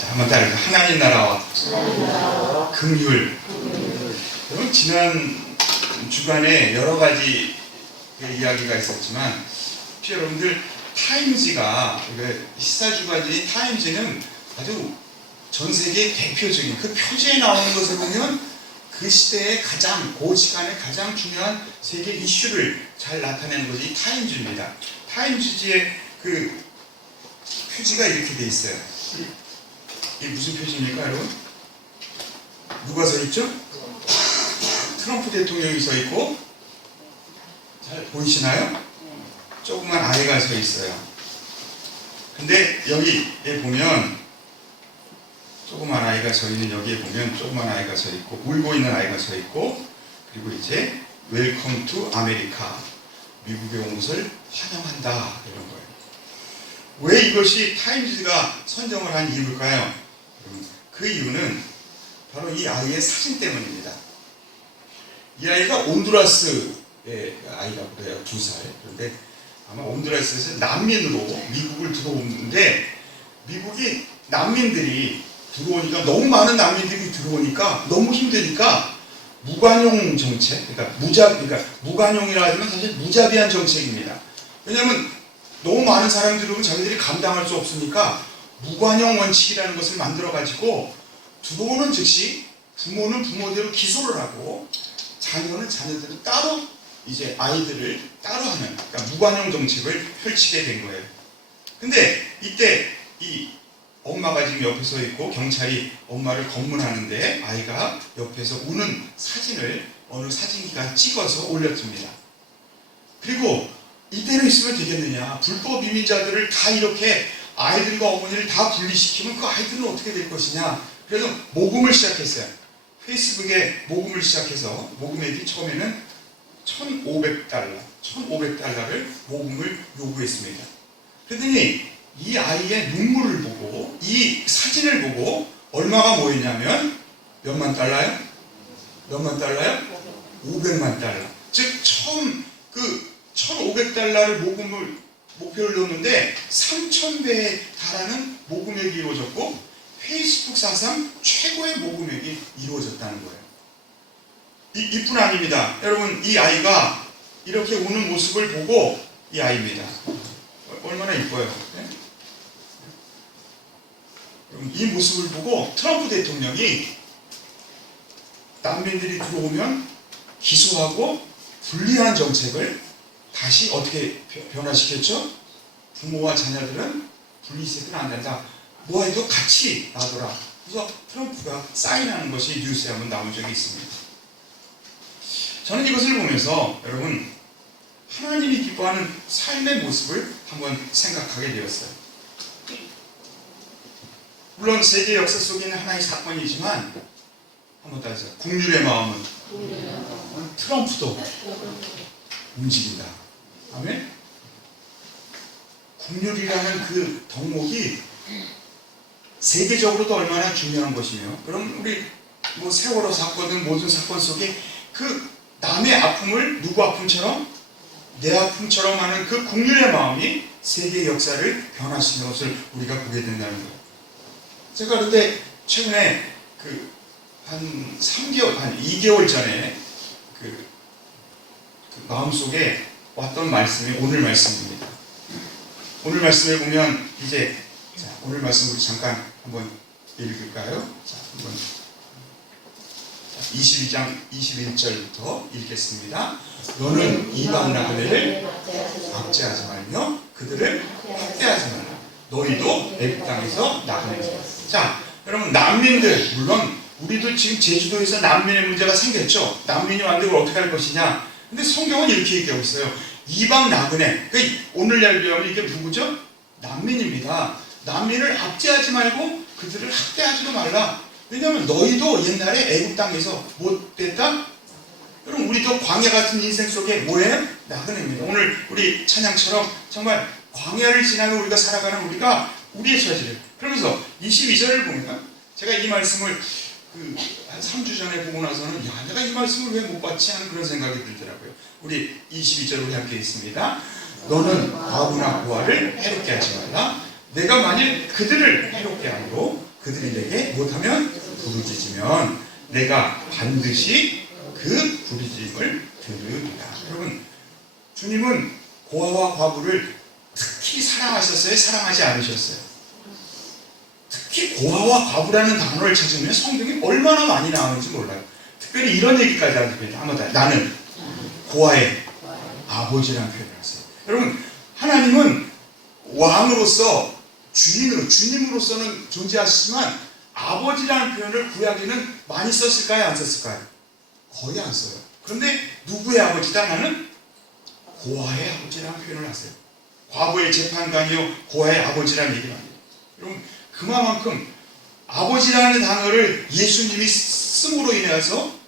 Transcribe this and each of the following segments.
자, 한번 따라해서 하나님 나라와 긍휼. 여러분, 지난 주간에 여러 가지 이야기가 있었지만 혹시 여러분들 타임지가 시사 주간지 타임지는 아주 전 세계 대표적인 그 표지에 나오는 것을 보면 그 시대의 가장 그 시간에 가장 중요한 세계 이슈를 잘 나타내는 것이 타임지입니다. 타임지의 그 표지가 이렇게 돼 있어요. 이게 무슨 표지입니까, 여러분? 누가 서 있죠? 트럼프 대통령이 서 있고, 잘 보이시나요? 조그만 아이가 서 있어요. 근데 여기에 보면 조그만 아이가 서 있는 여기에 보면 조그만 아이가 서 있고 울고 있는 아이가 서 있고 그리고 이제 웰컴 투 아메리카, 미국에 온 것을 환영한다, 이런 거예요. 왜 이것이 타임즈가 선정을 한 이유일까요? 그 이유는 바로 이 아이의 사진 때문입니다. 이 아이가 온두라스의 아이라고 그래요. 2살. 그런데 아마 온두라스에서 난민으로 미국을 들어오는데, 미국이 난민들이 들어오니까, 너무 많은 난민들이 들어오니까 너무 힘드니까 무관용 정책, 그러니까 무관용이라 하지만 사실 무자비한 정책입니다. 왜냐하면 너무 많은 사람들이 오면 자기들이 감당할 수 없으니까 무관용 원칙이라는 것을 만들어 가지고 들어오는 즉시 부모는 부모대로 기소를 하고 자녀는 자녀대로 따로 이제 아이들을 따로 하는, 그러니까 무관용 정책을 펼치게 된 거예요. 근데 이때 이 엄마가 지금 옆에 서 있고 경찰이 엄마를 검문하는데 아이가 옆에서 우는 사진을 어느 사진기가 찍어서 올렸습니다. 그리고 이대로 있으면 되겠느냐, 불법 이민자들을 다 이렇게 아이들과 어머니를 다 분리시키면 그 아이들은 어떻게 될 것이냐, 그래서 모금을 시작했어요. 페이스북에 모금을 시작해서 모금액이 처음에는 $1,500를 모금을 요구했습니다. 그랬더니 이 아이의 눈물을 보고 이 사진을 보고 얼마가 모였냐면 몇만 달러요? 몇만 달러요? 500만 달러. 즉 처음 그 $1,500를 모금을 목표를 넣었는데 3,000배에 달하는 모금액이 이루어졌고 페이스북 사상 최고의 모금액이 이루어졌다는 거예요. 이뿐 아닙니다. 여러분, 이 아이가 이렇게 우는 모습을 보고, 이 아이입니다. 얼마나 이뻐요. 네? 이 모습을 보고 트럼프 대통령이 난민들이 들어오면 기소하고 분리하는 정책을 다시 어떻게 변화시켰죠? 부모와 자녀들은 분리시켜서는 안 된다. 뭐 해도 같이 놔둬라. 그래서 트럼프가 사인하는 것이 뉴스에 한번 나온 적이 있습니다. 저는 이것을 보면서 여러분, 하나님이 기뻐하는 삶의 모습을 한번 생각하게 되었어요. 물론 세계 역사 속에 있는 하나의 사건이지만 한번 따지자. 긍휼의 마음은 트럼프도 움직인다. 아멘? 긍휼이라는 그 덕목이 세계적으로도 얼마나 중요한 것이며, 그럼 우리 뭐 세월호 사건은 모든 사건 속에 그 남의 아픔을 누구 아픔처럼? 내 아픔처럼 하는 그 긍휼의 마음이 세계 역사를 변화시키는 것을 우리가 보게 된다는 거예요. 제가 그런데 최근에 한 2개월 전에 그 마음속에 왔던 말씀이 오늘 말씀입니다. 오늘 말씀을 보면 이제, 자, 오늘 말씀 우리 잠깐 한번 읽을까요? 자, 한번 22장 21절부터 읽겠습니다. 너는 이방 나그네를 압제하지 말며 그들을 학대하지 말라. 너희도 애굽 땅에서 나그네들. 자, 여러분, 난민들, 물론 우리도 지금 제주도에서 난민의 문제가 생겼죠. 난민이 왔는데 어떻게 할 것이냐. 근데 성경은 이렇게 얘기하고 있어요. 이방 나그네. 그러니까 오늘날 비하면 이게 누구죠? 난민입니다. 난민을 압제하지 말고 그들을 학대하지도 말라. 왜냐하면 너희도 옛날에 애굽 땅에서 못 됐다? 여러분, 우리도 광야 같은 인생 속에 뭐예요? 나그네입니다. 오늘 우리 찬양처럼 정말 광야를 지나며 우리가 살아가는 우리가 우리의 처지를. 그러면서 22절을 보면 제가 이 말씀을 한 3주 전에 보고 나서는, 야, 내가 이 말씀을 왜 못 받지 하는 그런 생각이 들더라고요. 우리 22절 우리 함께 있습니다. 너는 아우나 고아를 해롭게 하지 말라. 내가 만일 그들을 해롭게 함으로 그들의 못하면 부르짖으면 내가 반드시 그 부르짖음을 들으리라. 여러분, 주님은 고아와 과부를 특히 사랑하셨어요? 사랑하지 않으셨어요? 특히 고아와 과부라는 단어를 찾으면 성경이 얼마나 많이 나오는지 몰라요. 특별히 이런 얘기까지 하십니다. 한번 나는 고아의 아버지라는 표현을 하세요. 여러분, 하나님은 왕으로서 주님으로서는 존재하시지만 아버지라는 표현을 구약에는 많이 썼을까요? 안 썼을까요? 거의 안 써요. 그런데 누구의 아버지다? 나는 고아의 아버지라는 표현을 하세요. 과부의 재판관이요 고아의 아버지라는 얘기를 합니다. 여러분, 그만큼 아버지라는 단어를 예수님이 씀으로 인해서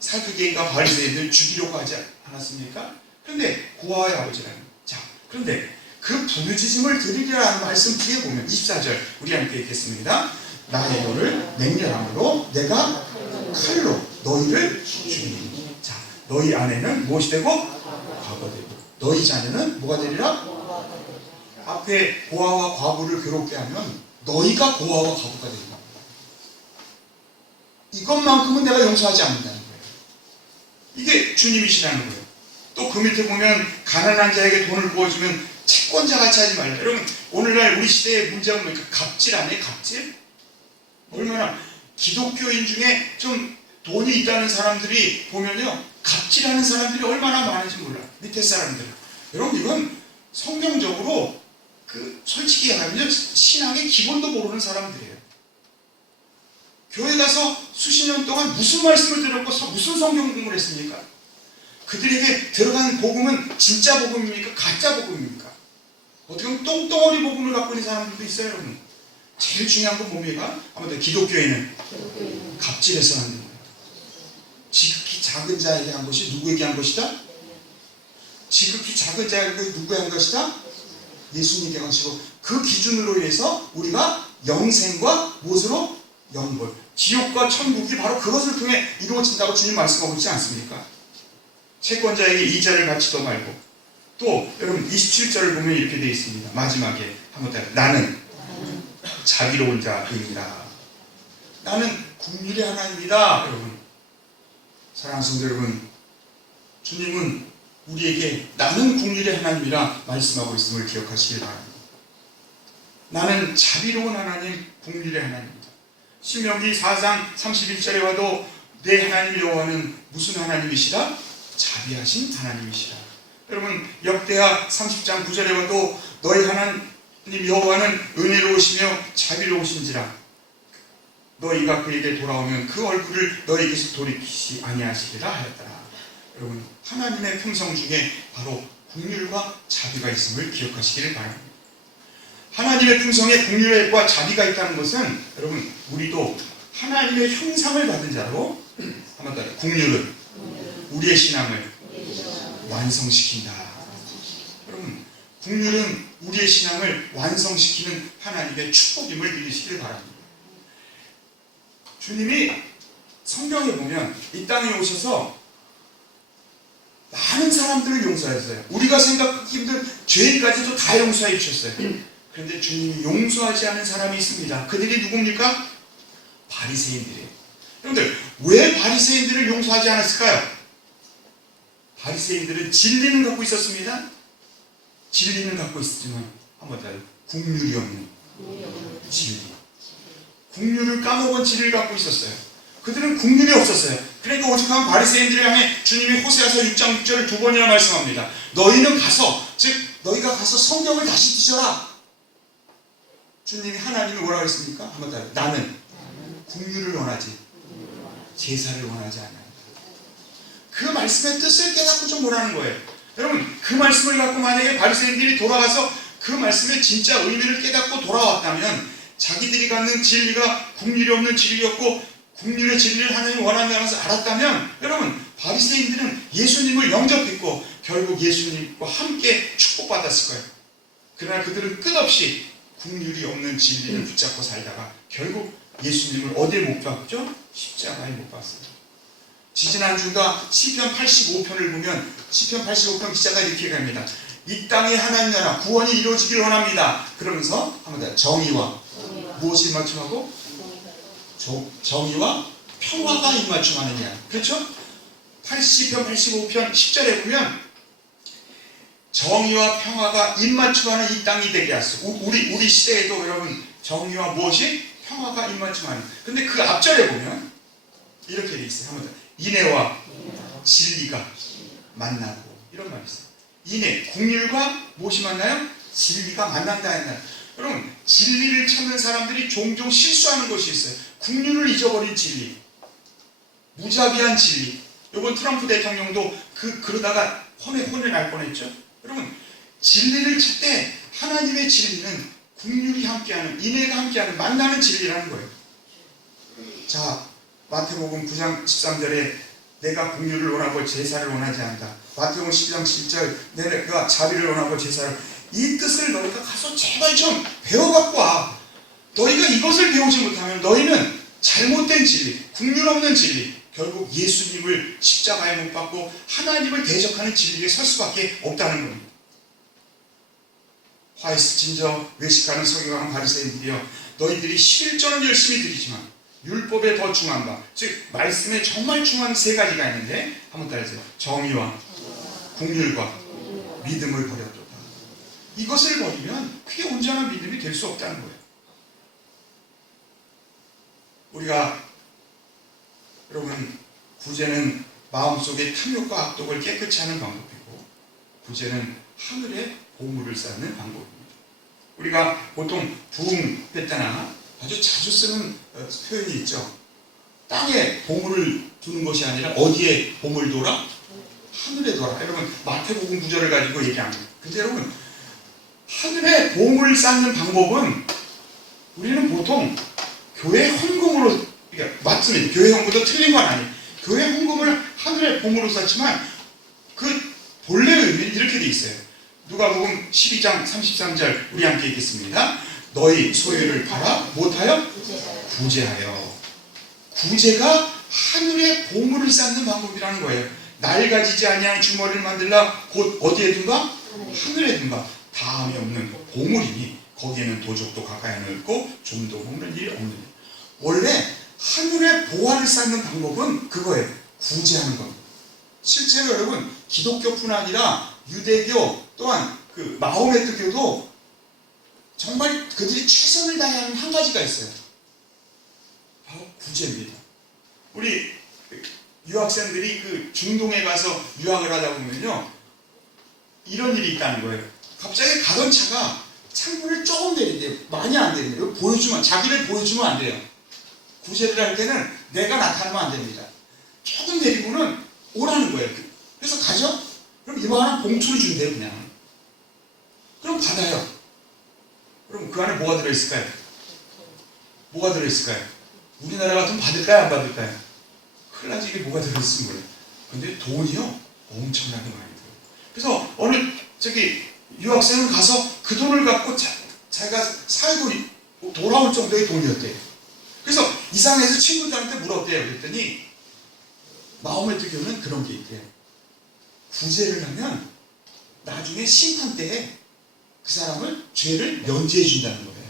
사두개인과 바리새인들 죽이려고 하지 않았습니까? 그런데 고아의 아버지라는. 자, 그런데 그 부르짖음을 드리리라는 말씀 뒤에 보면 24절 우리 함께 읽겠습니다. 나의 너를 맹렬함으로 내가 칼로 너희를 죽이니. 자, 너희 아내는 무엇이 되고? 과부가 되고 너희 자녀는 뭐가 되리라? 앞에 고아와 과부를 괴롭게 하면 너희가 고아와 과부가 되리라. 이것만큼은 내가 용서하지 않는다는 거예요. 이게 주님이시라는 거예요. 또 그 밑에 보면 가난한 자에게 돈을 부어주면 채권자같이 하지 말라. 여러분, 오늘날 우리 시대의 문제가 뭡니까? 갑질 아니에요? 갑질? 얼마나 기독교인 중에 좀 돈이 있다는 사람들이 보면요, 갑질하는 사람들이 얼마나 많은지 몰라요. 밑에 사람들. 여러분, 이건 성경적으로 솔직히 얘기하면요, 신앙의 기본도 모르는 사람들이에요. 교회 가서 수십 년 동안 무슨 말씀을 들었고 무슨 성경 공부를 했습니까? 그들에게 들어간 복음은 진짜 복음입니까? 가짜 복음입니까? 어떻게 보면 똥덩어리 복음을 갖고 있는 사람들도 있어요, 여러분. 제일 중요한 건 뭡니까? 아무튼 기독교에는 갑질해서 하는 거예요. 지극히 작은 자에게 한 것이 누구에게 한 것이다? 지극히 작은 자에게 누구에게 한 것이다? 예수님에게 한 것이고, 그 기준으로 인해서 우리가 영생과 무엇으로? 영벌, 지옥과 천국이 바로 그것을 통해 이루어진다고 주님 말씀하고 있지 않습니까? 채권자에게 이자를 바치도 말고. 또 여러분 27절을 보면 이렇게 되어 있습니다. 마지막에 한번 더, 나는 자비로운 자입니다. 나는 긍휼의 하나님이다. 여러분, 사랑하는 성도 여러분, 주님은 우리에게 나는 긍휼의 하나님이라 말씀하고 있음을 기억하시길 바랍니다. 나는 자비로운 하나님, 긍휼의 하나님입니다. 신명기 4장 31절에 와도 내 하나님 여호와는 무슨 하나님이시라? 자비하신 하나님이시라. 여러분, 역대하 30장 9절에 와도 너희 하나님 여호와는 은혜로우시며 자비로우신지라. 너희가 그에게 돌아오면 그 얼굴을 너희에게서 돌이키시 아니하시리라 하였더라. 여러분, 하나님의 품성 중에 바로 긍휼과 자비가 있음을 기억하시기를 바랍니다. 하나님의 품성에 긍휼과 자비가 있다는 것은 여러분, 우리도 하나님의 형상을 받은 자로 한번 더, 긍휼은 우리의 신앙을 완성시킨다. 여러분, 긍휼은 우리의 신앙을 완성시키는 하나님의 축복임을 믿으시길 바랍니다. 주님이 성경에 보면 이 땅에 오셔서 많은 사람들을 용서했어요. 우리가 생각하기 힘든 죄까지도 다 용서해 주셨어요. 그런데 주님이 용서하지 않은 사람이 있습니다. 그들이 누굽니까? 바리새인들이에요. 여러분들, 왜 바리새인들을 용서하지 않았을까요? 바리새인들은 진리는 갖고 있었습니다. 진리는 갖고 있었지만 한번 더, 긍휼이 없는 진리, 긍휼을 까먹은 진리를 갖고 있었어요. 그들은 긍휼이 없었어요. 그러니까 오죽하면 바리새인들을 향해 주님이 호세아서 6장 6절을 두 번이나 말씀합니다. 너희는 가서, 즉 너희가 가서 성경을 다시 뒤져라. 주님이, 하나님이 뭐라고 했습니까? 한번 더, 나는 긍휼을 원하지 제사를 원하지 않아요. 그 말씀의 뜻을 깨닫고 좀 보라는 거예요. 여러분, 그 말씀을 갖고 만약에 바리새인들이 돌아가서 그 말씀의 진짜 의미를 깨닫고 돌아왔다면, 자기들이 갖는 진리가 긍휼이 없는 진리였고 긍휼의 진리를 하나님이 원한다는 것을 알았다면, 여러분, 바리새인들은 예수님을 영접했고 결국 예수님과 함께 축복받았을 거예요. 그러나 그들은 끝없이 긍휼이 없는 진리를 붙잡고 살다가 결국 예수님을 어디에 못 봤죠? 십자가에 못 봤어요. 지지난주가 시편 85편을 보면 시편 85편 기자가 이렇게 얘기합니다. 이 땅의 하나님 나라 구원이 이루어지길 원합니다. 그러면서 한번 더, 정의와 무엇을 맞춤하고? 정의와 평화가 입맞춤하느냐. 그렇죠? 80편, 85편 10절에 보면 정의와 평화가 입맞춤하는 이 땅이 되게 하소서. 우리 시대에도 여러분 정의와 무엇이? 평화가 입맞춤하는. 근데 그 앞절에 보면 이렇게 돼 있어요. 한번 더. 인애와 진리가 만나고 이런 말이 있어요. 인애, 긍휼과 무엇이 만나요? 진리가 만난다 했나요? 여러분 진리를 찾는 사람들이 종종 실수하는 것이 있어요. 긍휼을 잊어버린 진리, 무자비한 진리. 이번 트럼프 대통령도 그러다가 혼에 날 뻔했죠. 여러분 진리를 찾되 하나님의 진리는 긍휼이 함께하는, 인애가 함께하는 만나는 진리라는 거예요. 자, 마태복음 9장 13절에 내가 긍휼을 원하고 제사를 원하지 않는다. 마태복음 12장 7절 내가 자비를 원하고 제사를, 이 뜻을 너희가 가서 제발 좀 배워갖고 와. 너희가 이것을 배우지 못하면 너희는 잘못된 진리, 긍휼 없는 진리, 결국 예수님을 십자가에 못 박고 하나님을 대적하는 진리에 설 수밖에 없다는 겁니다. 화이스 진저 외식하는 서기관 바리새인들이여, 너희들이 11조는 열심히 드리지만 율법에 더 중한 바, 즉 말씀에 정말 중한 세 가지가 있는데 한번 따라해주세요. 정의와 긍휼과 믿음을 버렸도다. 이것을 버리면 그게 온전한 믿음이 될 수 없다는 거예요. 우리가 여러분 구제는 마음속의 탐욕과 악독을 깨끗이 하는 방법이고, 구제는 하늘에 보물을 쌓는 방법입니다. 우리가 보통 부흥 때나 아주 자주 쓰는 표현이 있죠. 땅에 보물을 두는 것이 아니라 어디에 보물 둬라? 하늘에 둬라. 여러분 마태복음 9절을 가지고 얘기합니다. 근데 여러분 하늘에 보물을 쌓는 방법은 우리는 보통 교회 헌금으로, 그러니까 맞습니다. 교회 헌금도 틀린 건 아니에요. 교회 헌금을 하늘에 보물로 쌓지만 그 본래 의미는 이렇게 돼 있어요. 누가복음 12장 33절 우리 함께 읽겠습니다. 너희 소유를 팔아 못하여 구제하여. 구제가 하늘에 보물을 쌓는 방법이라는 거예요. 낡아지지 아니한 주머니를 만들라 곧 어디에 둔가? 하늘에 둔가. 다함이 없는 보물이니 거기에는 도적도 가까이 안 있고 좀도 먹는 일이 없는 일. 원래 하늘에 보화를 쌓는 방법은 그거예요. 구제하는 겁니다. 실제로 여러분 기독교뿐 아니라 유대교 또한 그 마호메트교도 정말 그들이 최선을 다하는 한 가지가 있어요. 바로 구제입니다. 우리 유학생들이 그 중동에 가서 유학을 하다 보면요, 이런 일이 있다는 거예요. 갑자기 가던 차가 창문을 조금 내린대요. 많이 안 내린대요. 자기를 보여주면 안 돼요. 구제를 할 때는 내가 나타나면 안 됩니다. 조금 내리고는 오라는 거예요. 그래서 가죠? 그럼 이만한 봉투를 준대요, 그냥. 그럼 받아요. 그럼 그 안에 뭐가 들어있을까요? 뭐가 들어있을까요? 우리나라 같으면 받을까요? 안 받을까요? 큰일 나지, 이게 뭐가 들어있은 거예요. 근데 돈이요? 엄청나게 많이 들어요. 그래서 어느 유학생은 가서 그 돈을 갖고 자기가 살고 돌아올 정도의 돈이었대요. 그래서 이상해서 친구들한테 물었대요. 그랬더니 마호메트교는 그런 게 있대요. 구제를 하면 나중에 심판 때에 그 사람을 죄를 면제해 준다는 거예요.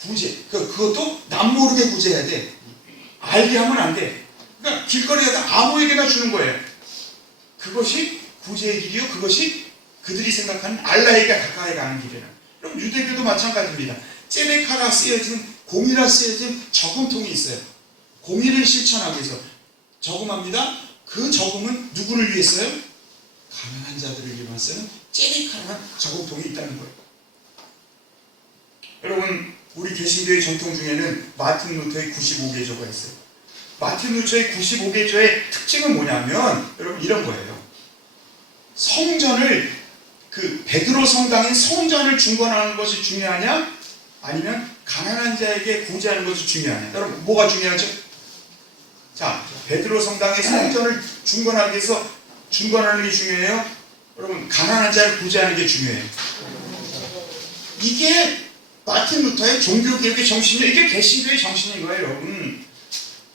구제. 그것도 남 모르게 구제해야 돼. 알게 하면 안 돼. 그러니까 길거리에다 아무에게나 주는 거예요. 그것이 구제의 길이요. 그것이 그들이 생각하는 알라에게 가까이 가는 길이라. 그럼 유대교도 마찬가지입니다. 째레카라 쓰여진, 공이라 쓰여진 저금통이 있어요. 공의를 실천하기 위해서 저금합니다. 그 저금은 누구를 위해서요? 가난한 자들을 위해서 쓰는 째레카라는 저금통이 있다는 거예요. 여러분, 우리 개신교의 전통 중에는 마틴 루터의 95개조가 있어요. 마틴 루터의 95개조의 특징은 뭐냐면 여러분 이런 거예요. 성전을, 베드로 성당인 성전을 중건하는 것이 중요하냐? 아니면 가난한 자에게 구제하는 것이 중요하냐? 여러분 뭐가 중요하죠? 자, 베드로 성당의 성전을 중건하기 위해서 중건하는 게 중요해요? 여러분 가난한 자를 구제하는 게 중요해요. 이게 마틴 루터의 종교개혁의 정신이에요. 이게 개신교의 정신인 거예요, 여러분.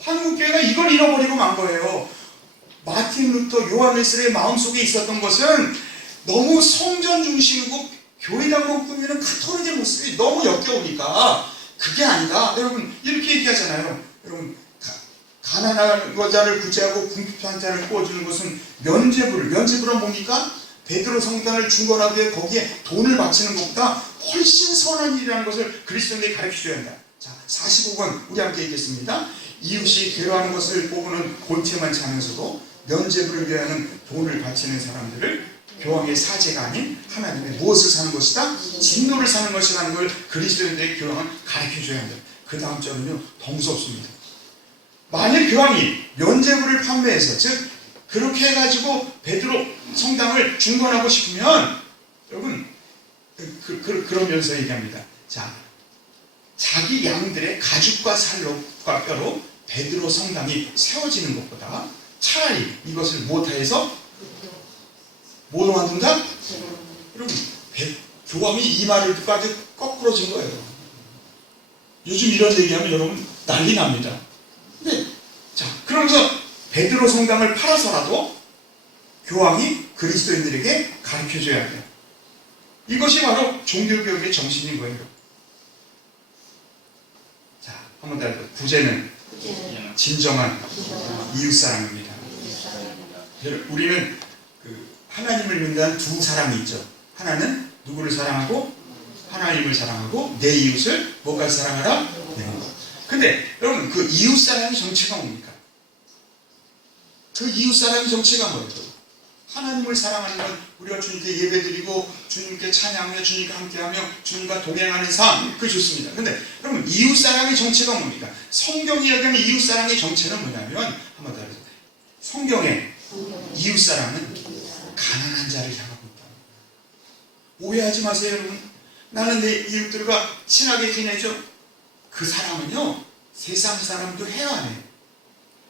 한국교회가 이걸 잃어버리고 만 거예요. 마틴 루터, 요한 웨슬리의 마음속에 있었던 것은 너무 성전 중심이고 교회당으로 꾸미는 카톨릭의 모습이 너무 역겨우니까 그게 아니다. 여러분 이렇게 얘기하잖아요. 여러분 가난한 자를 구제하고 궁핍한 자를 구워주는 것은 면죄부는 뭡니까? 베드로 성당을 중건하기 위해 거기에 돈을 바치는 것보다 훨씬 선한 일이라는 것을 그리스도인에게 가르쳐줘야 한다. 자, 45권 우리 함께 읽겠습니다. 이웃이 괴로워하는 것을 보고는 곤채만치 하면서도 면죄부를 위하여는 돈을 바치는 사람들을 교황의 사제가 아닌 하나님의 무엇을 사는 것이다? 진노를 사는 것이라는 걸 그리스도인들의 교황은 가르쳐줘야 한다. 그 다음 절은요 더 무섭습니다. 만일 교황이 면죄부를 판매해서 즉 그렇게 해가지고 베드로 성당을 중건하고 싶으면 여러분 그러면서 얘기합니다. 자, 자기 양들의 가죽과 살과 뼈로 베드로 성당이 세워지는 것보다 차라리 이것을 못하여서 뭐 만든다? 여러분 교황이 이 말을 듣고 아주 거꾸로진 거예요. 요즘 이런 얘기하면 여러분 난리 납니다. 네. 자, 그러면서 베드로 성당을 팔아서라도 교황이 그리스도인들에게 가르쳐줘야 돼요. 이것이 바로 종교개혁의 정신인 거예요. 자, 한 번 더 해볼까요? 구제는 진정한 이웃사랑입니다. 우리는 하나님을 믿는 두 사람이 있죠. 하나는 누구를 사랑하고 하나님을 사랑하고 내 이웃을 뭐까지 사랑하라? 근데 여러분 그 이웃사랑의 정체가 뭡니까? 그 이웃사랑의 정체가 뭐예요? 하나님을 사랑하는 건 우리가 주님께 예배드리고 주님께 찬양하며 주님과 함께하며 주님과 동행하는 삶, 그게 좋습니다. 근데 여러분 이웃사랑의 정체가 뭡니까? 성경이 얘기하는 이웃사랑의 정체는 뭐냐면 한번 더 해보세요. 성경의 이웃사랑은 가난한 자를 향하고 있다. 오해하지 마세요 여러분. 나는 내 이웃들과 친하게 지내죠. 그 사람은요 세상 사람도 해안해.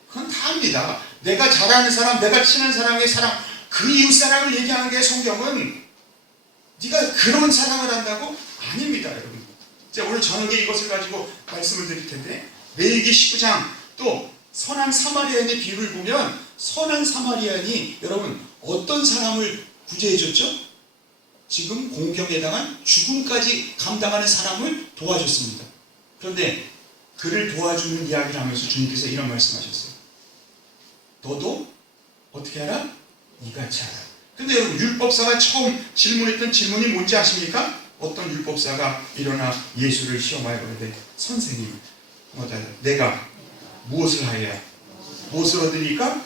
그건 다 압니다. 내가 잘 아는 사람, 내가 친한 사람의 사랑, 그 이웃사랑을 얘기하는 게 성경은 네가 그런 사랑을 한다고? 아닙니다 여러분. 자, 오늘 저녁에 이것을 가지고 말씀을 드릴 텐데 레위기 19장 또 선한 사마리아인의 비유를 보면 선한 사마리아인이 여러분 어떤 사람을 구제해 줬죠? 지금 공경에 당한 죽음까지 감당하는 사람을 도와줬습니다. 그런데 그를 도와주는 이야기를 하면서 주님께서 이런 말씀하셨어요. 너도 어떻게 하라? 이같이 하라. 근데 여러분 율법사가 처음 질문했던 질문이 뭔지 아십니까? 어떤 율법사가 일어나 예수를 시험하여 그러되 선생님 내가 무엇을 하여야 무엇을 얻으리까?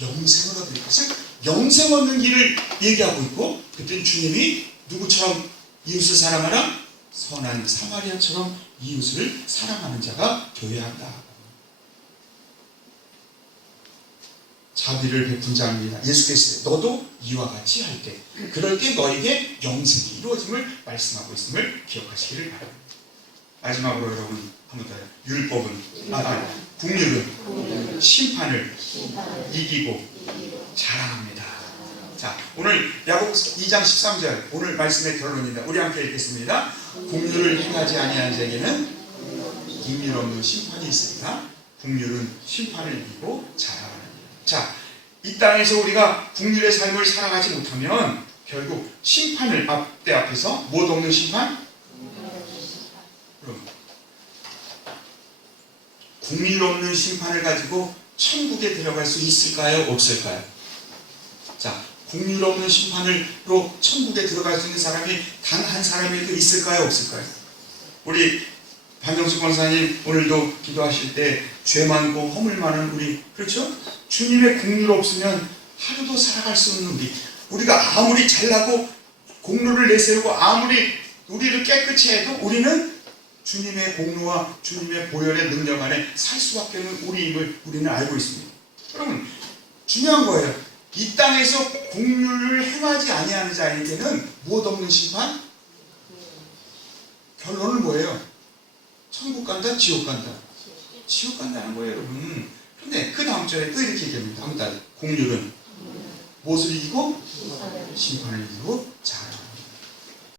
영생을 얻으리까? 즉 영생 얻는 길을 얘기하고 있고 그때 주님이 누구처럼 이웃을 사랑하라? 선한 사마리아처럼 이웃을 사랑하는 자가 되어야 한다. 자비를 베푼 자입니다. 예수께서 너도 이와 같이 할 때 그럴 때 너에게 영생이 이루어짐을 말씀하고 있음을 기억하시기를 바랍니다. 마지막으로 여러분 한번 더 율법은 국률은 심판을 이기고 자랑합니다. 자, 오늘 야고보 2장 13절 오늘 말씀의 결론입니다. 우리 함께 읽겠습니다. 국률을 행하지 아니하는 자에게는 국률 없는 심판이 있으니까 국률은 심판을 이기고 자랑하느니라. 자, 이 땅에서 우리가 국률의 삶을 살아가지 못하면 결국 심판을 때 앞에서 못 없는 심판? 그럼 국률 없는 심판을 가지고 천국에 들어갈 수 있을까요? 없을까요? 자, 국률 없는 심판으로 천국에 들어갈 수 있는 사람이 단 한 사람이라도 있을까요? 없을까요? 우리 박영수 권사님 오늘도 기도하실 때 죄 많고 허물 많은 우리 그렇죠? 주님의 국률 없으면 하루도 살아갈 수 없는 우리가 아무리 잘나고 공로를 내세우고 아무리 우리를 깨끗이 해도 우리는 주님의 공로와 주님의 보혈의 능력 안에 살 수밖에 없는 우리임을 우리는 알고 있습니다. 여러분 중요한 거예요. 이 땅에서 국률을 행하지 아니하는 자에게는 무엇 없는 심판? 결론은 뭐예요? 천국 간다? 지옥 간다? 지옥 간다는 거예요 여러분. 그런데 그 다음 절에 또 이렇게 얘기합니다. 아무튼 국률은 무엇을 이기고? 심판을 이기고 자랑합니다.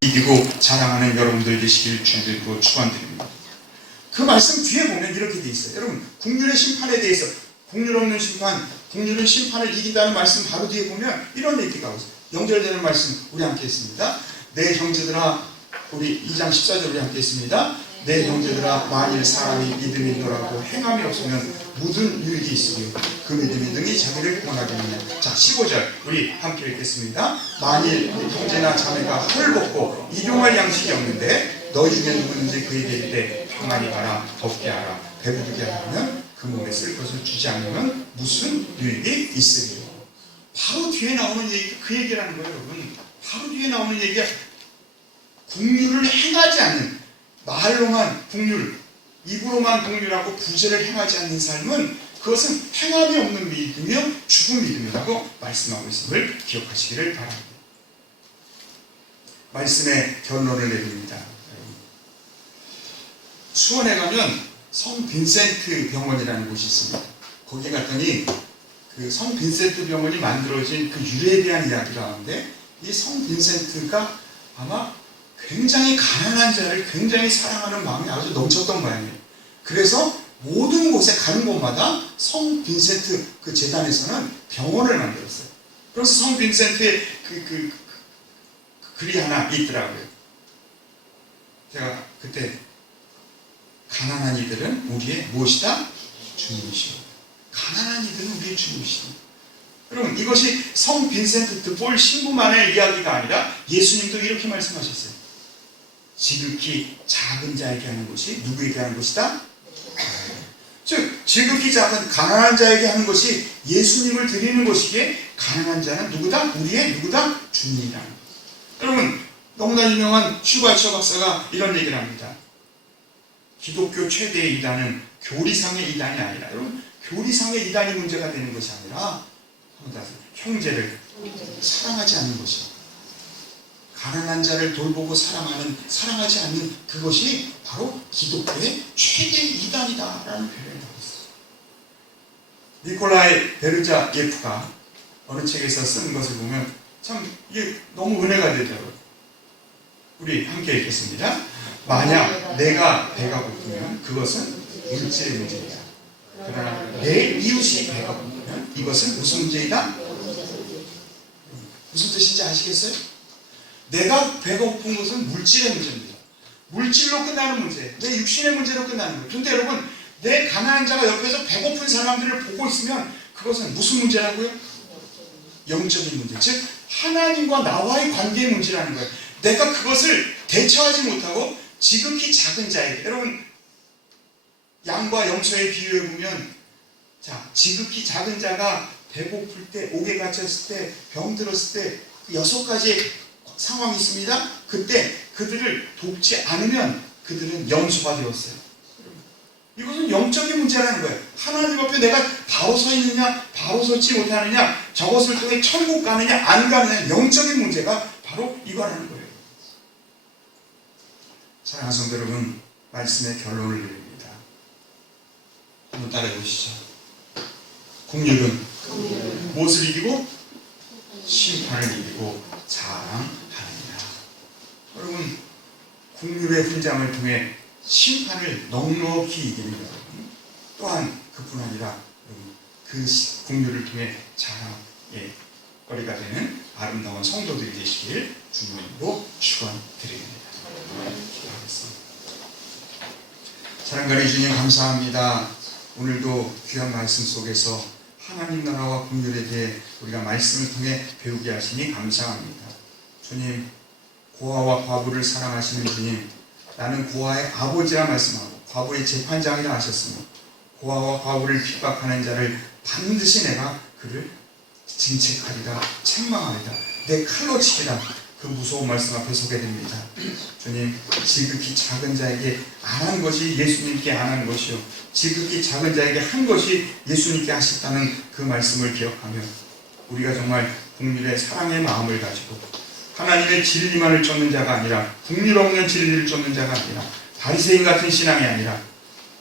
이기고 자랑하는 여러분들 되시길 주님으로 축원드립니다. 그 말씀 뒤에 보면 이렇게 돼 있어요. 여러분 국률의 심판에 대해서 국률 없는 심판, 국률은 심판을 이긴다는 말씀 바로 뒤에 보면 이런 얘기가 연결되는 말씀 우리 함께 했습니다. 내 형제들아 우리 2장 14절 우리 함께 했습니다. 내 형제들아, 만일 사람이 믿음이 있노라고 행함이 없으면 모든 유익이 있으며 그 믿음이 능히 자기를 구원하게 하느냐. 자, 15절 우리 함께 읽겠습니다. 만일 형제나 자매가 헐 벗고 일용할 양식이 없는데 너희 중에 누구든지 그에게 이르되 평안히 가라, 덥게 하라, 배부르게 하라면 그 몸에 쓸 것을 주지 않으면 무슨 유익이 있으리요. 바로 뒤에 나오는 얘기가 그 얘기라는 거예요, 여러분. 바로 뒤에 나오는 얘기가 긍휼을 행하지 않는, 말로만 긍휼, 입으로만 긍휼하고 구제를 행하지 않는 삶은 그것은 행함이 없는 믿음이며 죽은 믿음이라고 말씀하고 있음을 기억하시기를 바랍니다. 말씀의 결론을 내립니다. 수원에 가면 성 빈센트 병원이라는 곳이 있습니다. 거기 갔더니 그 성 빈센트 병원이 만들어진 그 유래에 대한 이야기가 하는데, 이 성 빈센트가 아마 굉장히 가난한 자를 굉장히 사랑하는 마음이 아주 넘쳤던 모양이에요. 그래서 모든 곳에 가는 곳마다 성 빈센트 그 재단에서는 병원을 만들었어요. 그래서 성 빈센트의 그 글이 하나 있더라고요. 제가 그때 가난한 이들은 우리의 무엇이다? 주님이시오. 가난한 이들은 우리의 주님이시오. 여러분, 이것이 성 빈센트 드 폴 신부만의 이야기가 아니라 예수님도 이렇게 말씀하셨어요. 지극히 작은 자에게 하는 것이 누구에게 하는 것이다? 즉, 지극히 작은 가난한 자에게 하는 것이 예수님을 드리는 것이기에 가난한 자는 누구다? 우리의 누구다? 주님이라는 것. 여러분, 너무나 유명한 슈발처 박사가 이런 얘기를 합니다. 기독교 최대의 이단은 교리상의 이단이 아니라, 여러분, 교리상의 이단이 문제가 되는 것이 아니라 형제를 사랑하지 않는 것이다. 가난한 자를 돌보고 사랑하지 않는 그것이 바로 기독교의 최대 이단이다라는 표현을 하고 있어요. 니콜라이 베르자예프가 어느 책에서 쓴 것을 보면 참 이게 너무 은혜가 되더라고요. 우리 함께 읽겠습니다. 만약 내가 배가 고프면 그것은 물질의 문제이다. 그러나 내 이웃이 배가 고프면 이것은 무슨 문제이다? 무슨 뜻인지 아시겠어요? 내가 배가 고픈 것은 물질의 문제입니다. 물질로 끝나는 문제, 내 육신의 문제로 끝나는 거예요. 그런데 여러분, 내 가난한 자가 옆에서 배고픈 사람들을 보고 있으면 그것은 무슨 문제라고요? 영적인 문제, 즉 하나님과 나와의 관계의 문제라는 거예요. 내가 그것을 대처하지 못하고 지극히 작은 자에게, 여러분, 양과 염소의 비유해 보면, 자, 지극히 작은 자가 배고플 때, 옥에 갇혔을 때, 병들었을 때, 6가지의 상황이 있습니다. 그때 그들을 돕지 않으면 그들은 염소가 되었어요. 이것은 영적인 문제라는 거예요. 하나님 앞에 내가 바로 서 있느냐, 바로 서지 못하느냐, 저것을 통해 천국 가느냐, 안 가느냐, 영적인 문제가 바로 이거라는 거예요. 사랑하는 성도 여러분, 말씀의 결론을 내립니다. 한번 따라해 보시죠. 긍휼은 무엇을 이기고? 심판을 이기고 자랑하느니라. 여러분, 긍휼의 훈장을 통해 심판을 넉넉히 이기는 여러분, 또한 그뿐 아니라 그 긍휼을 통해 자랑의 거리가 되는 아름다운 성도들이 되시길 주님으로 축원드립니다. 기도하겠습니다. 사랑하는 주님, 감사합니다. 오늘도 귀한 말씀 속에서 하나님 나라와 긍휼에 대해 우리가 말씀을 통해 배우게 하시니 감사합니다. 주님, 고아와 과부를 사랑하시는 주님, 나는 고아의 아버지라 말씀하고 과부의 재판장이라 하셨으며, 고아와 과부를 핍박하는 자를 반드시 내가 그를 징책하리라, 책망하리라, 내 칼로 치리라, 그 무서운 말씀 앞에 서게 됩니다. 주님, 지극히 작은 자에게 안 한 것이 예수님께 안 한 것이요, 지극히 작은 자에게 한 것이 예수님께 하셨다는 그 말씀을 기억하며 우리가 정말 긍휼의 사랑의 마음을 가지고 하나님의 진리만을 쫓는 자가 아니라, 긍휼 없는 진리를 쫓는 자가 아니라, 바리새인 같은 신앙이 아니라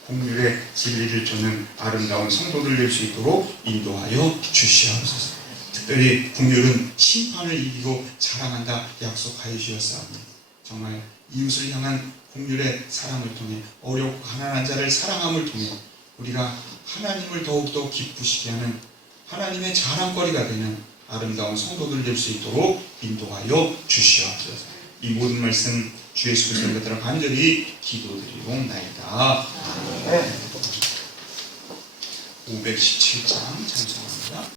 긍휼의 진리를 쫓는 아름다운 성도들 될 수 있도록 인도하여 주시옵소서. 특별히 긍휼은 심판을 이기고 자랑한다 약속하여 주셨사오니, 정말 이웃을 향한 긍휼의 사랑을 통해, 어렵고 가난한 자를 사랑함을 통해 우리가 하나님을 더욱더 기쁘시게 하는, 하나님의 자랑거리가 되는 아름다운 성도들 될 수 있도록 인도하여 주시옵소서. 이 모든 말씀 주 예수 그리스도의 것들을 간절히 기도드리옵나이다. 517장 찬송합니다.